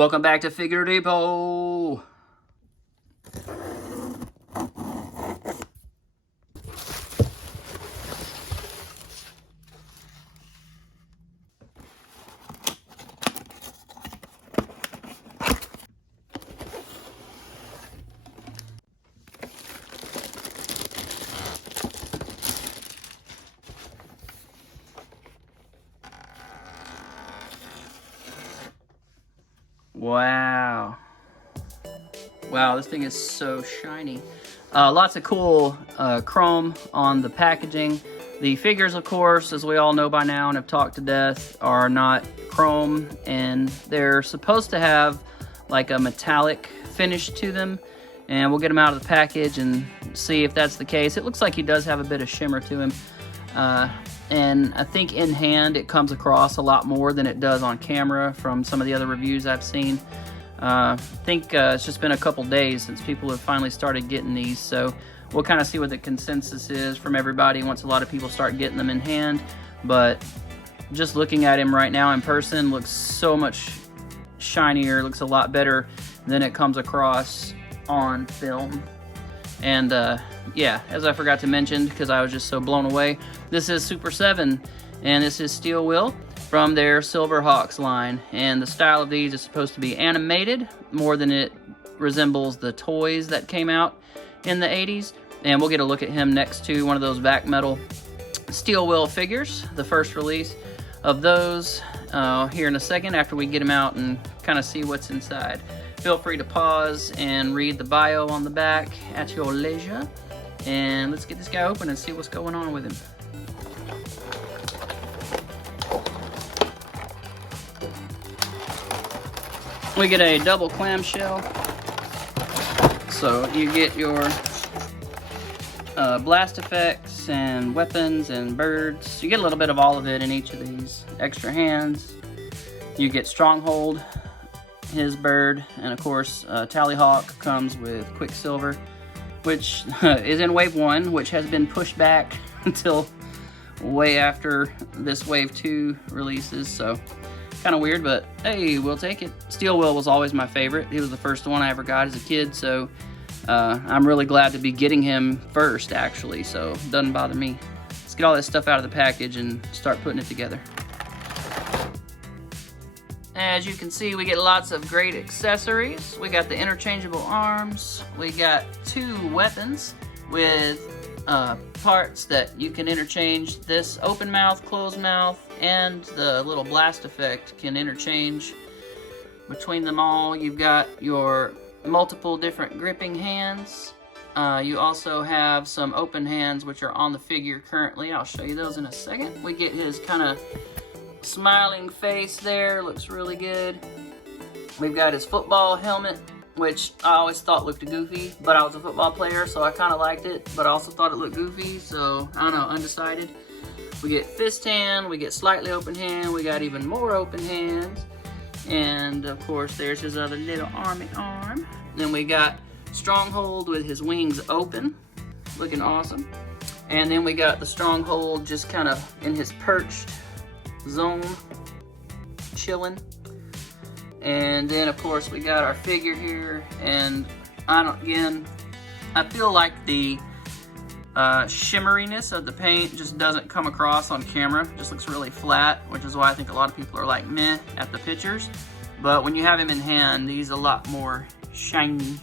Welcome back to Figure Depot. Wow. Wow, this thing is so shiny. Lots of cool chrome on the packaging. The figures, of course, as we all know by now and have talked to death, are not chrome, and they're supposed to have like a metallic finish to them. And we'll get them out of the package and see if that's the case. It looks like he does have a bit of shimmer to him. And I think in hand it comes across a lot more than it does on camera from some of the other reviews I've seen. I think it's just been a couple days since people have finally started getting these, so we'll kind of see what the consensus is from everybody once a lot of people start getting them in hand. But just looking at him right now in person, looks so much shinier, looks a lot better than it comes across on film. And yeah, as I forgot to mention, because I was just so blown away, this is Super7, and this is Steelwill from their SILVERHAWKS line. And the style of these is supposed to be animated more than it resembles the toys that came out in the 80s. And we'll get a look at him next to one of those back metal Steelwill figures, the first release of those, here in a second after we get him out and kind of see what's inside. Feel free to pause and read the bio on the back at your leisure. And let's get this guy open and see what's going on with him. We get a double clamshell. So you get your blast effects and weapons and birds. You get a little bit of all of it in each of these. Extra hands. You get Stronghold, his bird, and of course Tallyhawk comes with Quicksilver, which is in Wave 1, which has been pushed back until way after this Wave 2 releases, so kind of weird, but hey, we'll take it. Steelwill was always my favorite. He was the first one I ever got as a kid, so I'm really glad to be getting him first, actually, so it doesn't bother me. Let's get all this stuff out of the package and start putting it together. As you can see, we get lots of great accessories. We got the interchangeable arms. We got 2 weapons with parts that you can interchange. This open mouth, closed mouth, and the little blast effect can interchange between them all. You've got your multiple different gripping hands. You also have some open hands which are on the figure currently. I'll show you those in a second. We get his kind of smiling face there, looks really good. We've got his football helmet, which I always thought looked goofy, but I was a football player, so I kind of liked it, but I also thought it looked goofy, so I don't know, undecided. We get fist hand, we get slightly open hand, we got even more open hands, and of course there's his other little army arm. Then we got Stronghold with his wings open, looking awesome. And then we got the Stronghold just kind of in his perched zone, chilling. And then of course we got our figure here, and I feel like the shimmeriness of the paint just doesn't come across on camera. It just looks really flat, which is why I think a lot of people are like meh at the pictures. But when you have him in hand, he's a lot more shiny.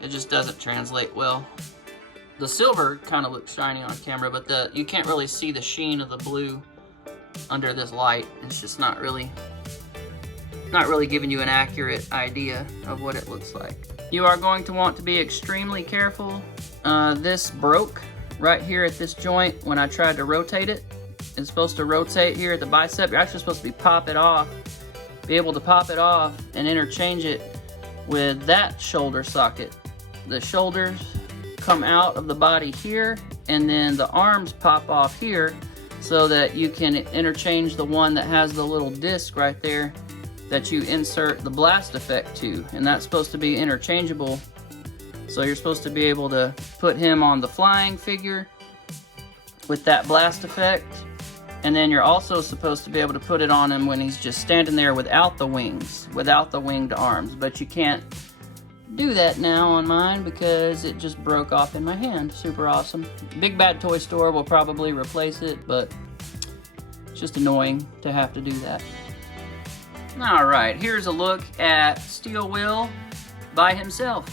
It just doesn't translate well. The silver kind of looks shiny on camera, but you can't really see the sheen of the blue under this light. It's just not really giving you an accurate idea of what it looks like. You are going to want to be extremely careful. This broke right here at this joint when I tried to rotate it. It's supposed to rotate here at the bicep. You're actually supposed to be able to pop it off and interchange it with that shoulder socket. The shoulders come out of the body here, and then the arms pop off here, so that you can interchange the one that has the little disc right there that you insert the blast effect to, and that's supposed to be interchangeable. So you're supposed to be able to put him on the flying figure with that blast effect, And then you're also supposed to be able to put it on him when he's just standing there without the wings, without the winged arms. But you can't do that now on mine because it just broke off in my hand. Super awesome. Big Bad Toy Store will probably replace it, but it's just annoying to have to do that. Alright, here's a look at Steelwill by himself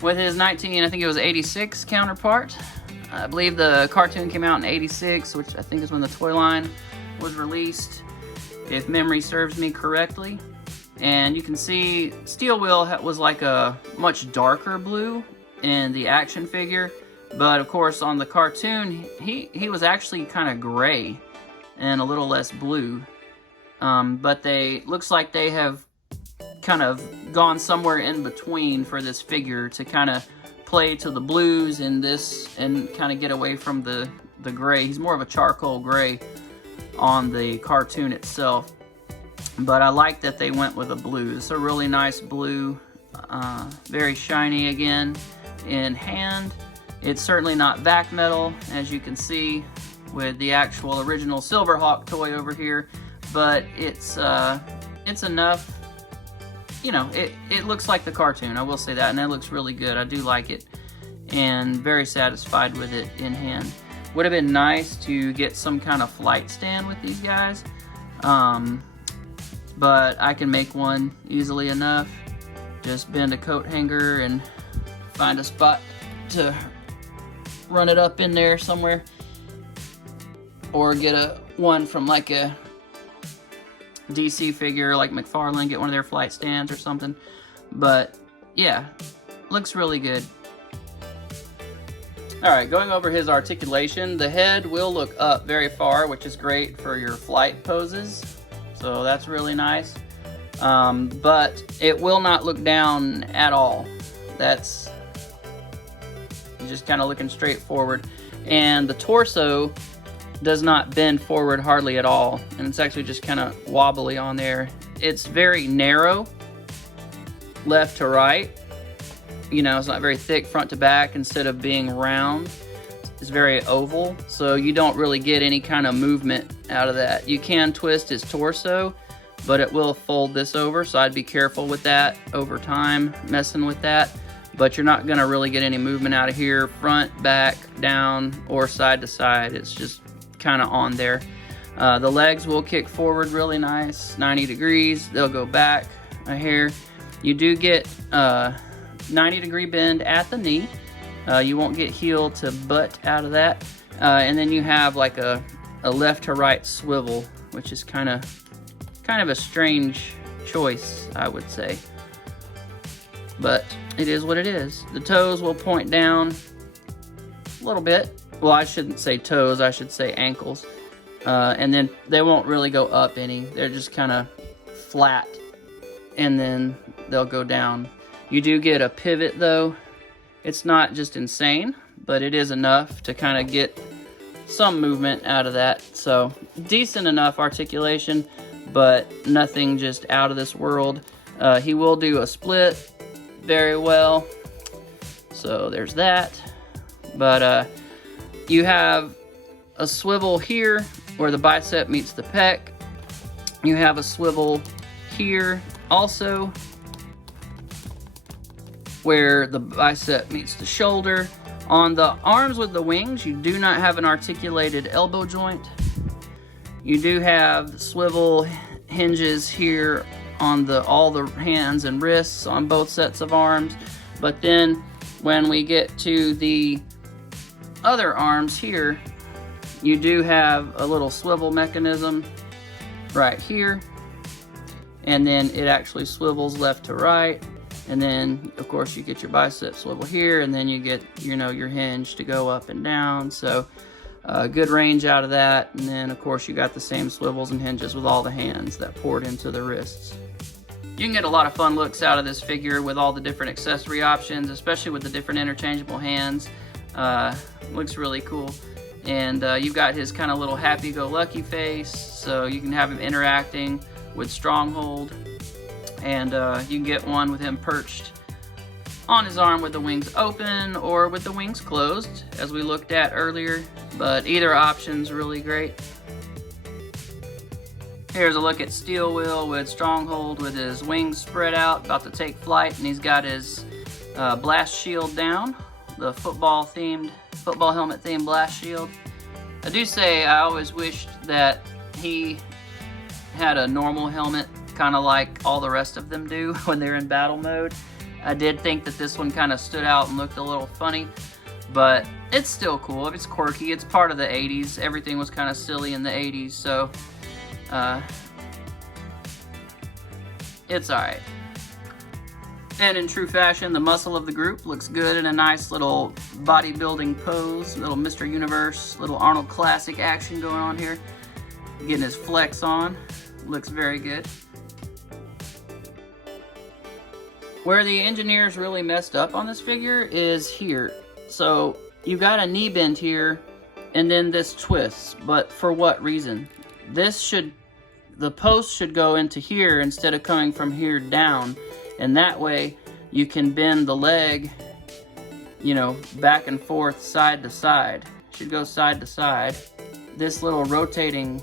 with his I think it was 86 counterpart. I believe the cartoon came out in 86, which I think is when the toy line was released, if memory serves me correctly. And you can see Steelwill was like a much darker blue in the action figure, but of course on the cartoon he was actually kind of gray and a little less blue. But looks like they have kind of gone somewhere in between for this figure to kind of play to the blues in this and kind of get away from the gray. He's more of a charcoal gray on the cartoon itself, but I like that they went with a blue. It's a really nice blue, very shiny again in hand. It's certainly not vac metal, as you can see with the actual original Silverhawk toy over here, but it's enough. You know, it looks like the cartoon, I will say that, and it looks really good. I do like it, and very satisfied with it in hand. Would have been nice to get some kind of flight stand with these guys, but I can make one easily enough. Just bend a coat hanger and find a spot to run it up in there somewhere, or get one from like a DC figure like McFarlane, get one of their flight stands or something. But yeah, looks really good. Alright, going over his articulation, the head will look up very far, which is great for your flight poses, so that's really nice. But it will not look down at all. That's just kind of looking straight forward. And the torso does not bend forward hardly at all, and it's actually just kind of wobbly on there. It's very narrow left to right. You know, it's not very thick front to back. Instead of being round, it's very oval, so you don't really get any kind of movement out of that. You can twist his torso, but it will fold this over, so I'd be careful with that over time, messing with that. But you're not gonna really get any movement out of here, front, back, down, or side to side. It's just kind of on there. The legs will kick forward really nice, 90 degrees. They'll go back a hair. You do get 90-degree bend at the knee. You won't get heel to butt out of that. And then you have like a left to right swivel, which is kind of a strange choice, I would say. But it is what it is. The toes will point down a little bit. Well, I shouldn't say toes, I should say ankles. And then they won't really go up any. They're just kind of flat, and then they'll go down. You do get a pivot though. It's not just insane, but it is enough to kind of get some movement out of that. So decent enough articulation, but nothing just out of this world. He will do a split very well, so there's that. But you have a swivel here where the bicep meets the pec. You have a swivel here also where the bicep meets the shoulder. On the arms with the wings, you do not have an articulated elbow joint. You do have swivel hinges here on all the hands and wrists on both sets of arms. But then when we get to the other arms here, you do have a little swivel mechanism right here, and then it actually swivels left to right, and then of course you get your bicep swivel here, and then you get, you know, your hinge to go up and down. So good range out of that. And then of course you got the same swivels and hinges with all the hands that poured into the wrists. You can get a lot of fun looks out of this figure with all the different accessory options, especially with the different interchangeable hands. Looks really cool. And you've got his kind of little happy-go-lucky face, so you can have him interacting with Stronghold. And you can get one with him perched on his arm with the wings open or with the wings closed, as we looked at earlier. But either option's really great. Here's a look at Steelwill with Stronghold with his wings spread out, about to take flight, and he's got his blast shield down, the football helmet themed blast shield. I do say I always wished that he had a normal helmet, kind of like all the rest of them do when they're in battle mode. I did think that this one kind of stood out and looked a little funny, but it's still cool. It's quirky. It's part of the 80s. Everything was kind of silly in the 80s, so it's alright. And in true fashion, the muscle of the group looks good in a nice little bodybuilding pose, little Mr. Universe, little Arnold Classic action going on here. Getting his flex on, looks very good. Where the engineers really messed up on this figure is here. So you got a knee bend here, and then this twist, but for what reason? The post should go into here instead of coming from here down, and that way you can bend the leg, you know, back and forth, side to side. Should go side to side. This little rotating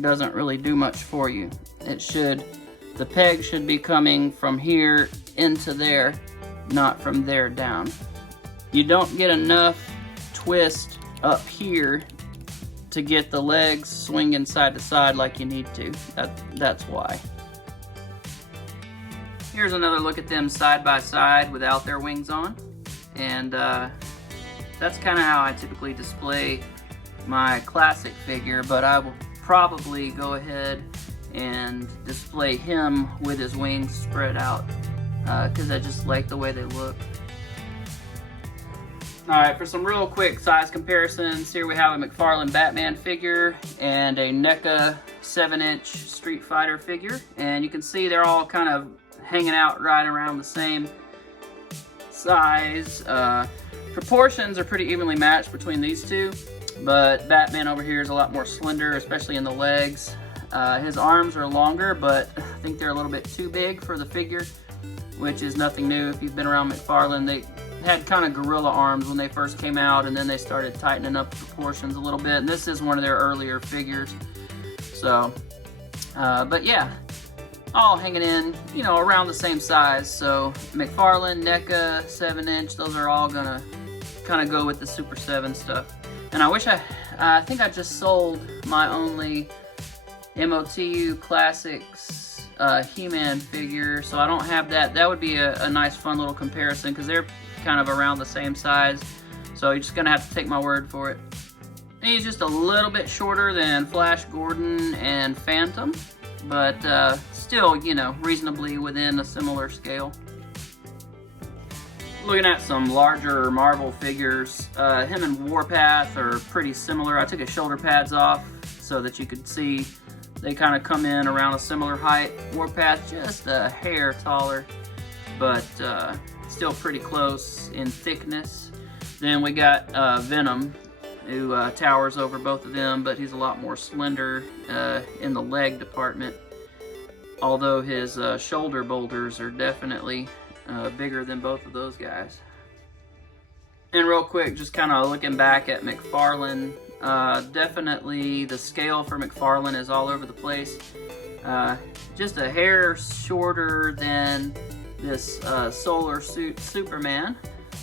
doesn't really do much for you. The peg should be coming from here into there, not from there down. You don't get enough twist up here to get the legs swinging side to side like you need to. That's why. Here's another look at them side by side without their wings on. And that's kind of how I typically display my classic figure, but I will probably go ahead and display him with his wings spread out because I just like the way they look. Alright, for some real quick size comparisons, here we have a McFarlane Batman figure and a NECA 7-inch Street Fighter figure, and you can see they're all kind of hanging out right around the same size. Proportions are pretty evenly matched between these two, but Batman over here is a lot more slender, especially in the legs. His arms are longer, but I think they're a little bit too big for the figure, which is nothing new. If you've been around McFarlane, they had kind of gorilla arms when they first came out, and then they started tightening up the proportions a little bit, and this is one of their earlier figures. So, but yeah, all hanging in, you know, around the same size. So McFarlane, NECA, 7-inch, those are all gonna kind of go with the Super 7 stuff. And I think I just sold my only MOTU Classics He-Man figure, so I don't have that. That would be a nice fun little comparison because they're kind of around the same size, so you're just gonna have to take my word for it. And he's just a little bit shorter than Flash Gordon and Phantom, but still, you know, reasonably within a similar scale. Looking at some larger Marvel figures, him and Warpath are pretty similar. I took his shoulder pads off so that you could see they kind of come in around a similar height. Warpath just a hair taller, but still pretty close in thickness. Then we got Venom, who towers over both of them, but he's a lot more slender in the leg department, although his shoulder boulders are definitely bigger than both of those guys. And real quick, just kind of looking back at McFarlane, definitely the scale for McFarlane is all over the place. Just a hair shorter than this Solar Suit Superman,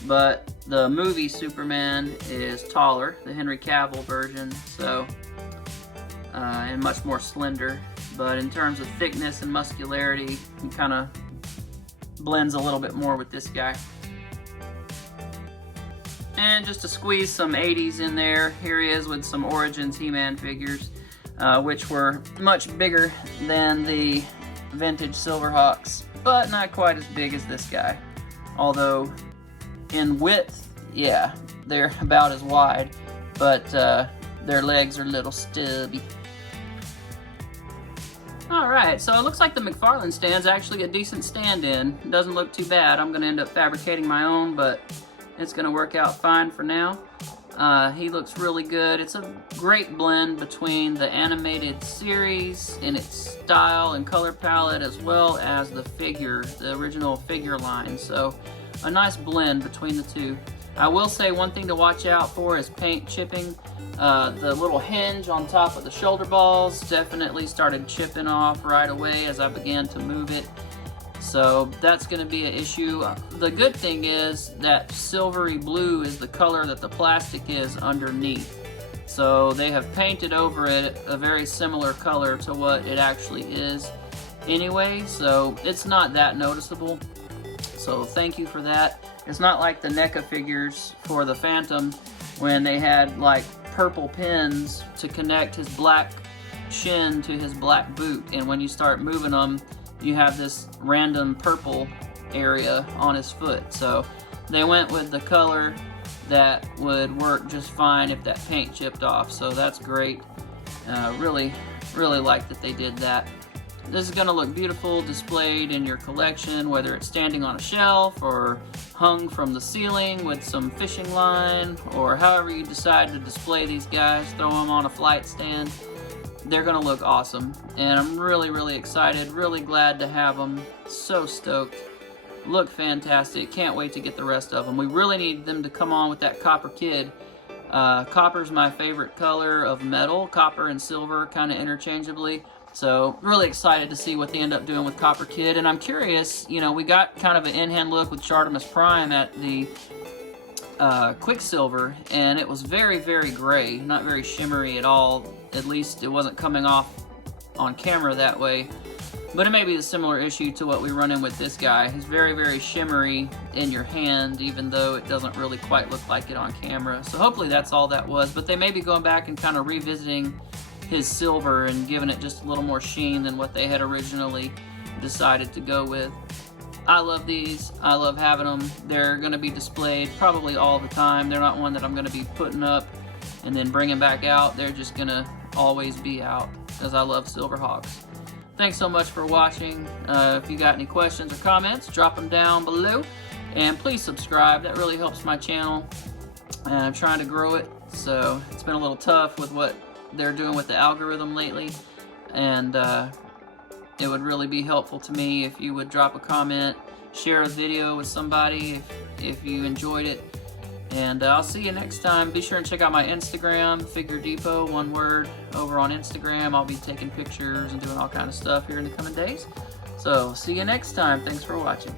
but the movie Superman is taller, the Henry Cavill version, so and much more slender. But in terms of thickness and muscularity, he kind of blends a little bit more with this guy. And just to squeeze some 80s in there, here he is with some Origins He-Man figures, which were much bigger than the vintage Silverhawks, but not quite as big as this guy. Although in width, yeah, they're about as wide, but their legs are a little stubby. Alright, so it looks like the McFarlane stand's actually a decent stand-in. It doesn't look too bad. I'm going to end up fabricating my own, but it's going to work out fine for now. He looks really good. It's a great blend between the animated series in its style and color palette, as well as the figure, the original figure line. So a nice blend between the two. I will say one thing to watch out for is paint chipping. The little hinge on top of the shoulder balls definitely started chipping off right away as I began to move it. So that's going to be an issue. The good thing is that silvery blue is the color that the plastic is underneath. So they have painted over it a very similar color to what it actually is anyway, so it's not that noticeable. So thank you for that. It's not like the NECA figures for the Phantom when they had like purple pins to connect his black shin to his black boot, and when you start moving them you have this random purple area on his foot. So they went with the color that would work just fine if that paint chipped off, so that's great. Really like that they did that. This is going to look beautiful displayed in your collection, whether it's standing on a shelf or hung from the ceiling with some fishing line, or however you decide to display these guys. Throw them on a flight stand. They're going to look awesome, and I'm really excited, really glad to have them. So stoked. Look fantastic. Can't wait to get the rest of them. We really need them to come on with that Copper Kid. Copper's my favorite color of metal. Copper and silver kind of interchangeably. So really excited to see what they end up doing with Copper Kid. And I'm curious, you know, we got kind of an in-hand look with Chartimus Prime at the Quicksilver, and it was very gray, not very shimmery at all. At least it wasn't coming off on camera that way. But it may be a similar issue to what we run in with this guy. He's very shimmery in your hand, even though it doesn't really quite look like it on camera. So hopefully that's all that was. But they may be going back and kind of revisiting his silver and giving it just a little more sheen than what they had originally decided to go with. I love these. I love having them. They're going to be displayed probably all the time. They're not one that I'm going to be putting up and then bringing back out. They're just going to always be out because I love Silverhawks. Thanks so much for watching. If you got any questions or comments, drop them down below. And please subscribe. That really helps my channel. I'm trying to grow it, so it's been a little tough with what they're doing with the algorithm lately. And it would really be helpful to me if you would drop a comment, share a video with somebody if you enjoyed it. And I'll see you next time. Be sure and check out my Instagram, Figure Depot, one word, over on Instagram. I'll be taking pictures and doing all kind of stuff here in the coming days. So see you next time. Thanks for watching.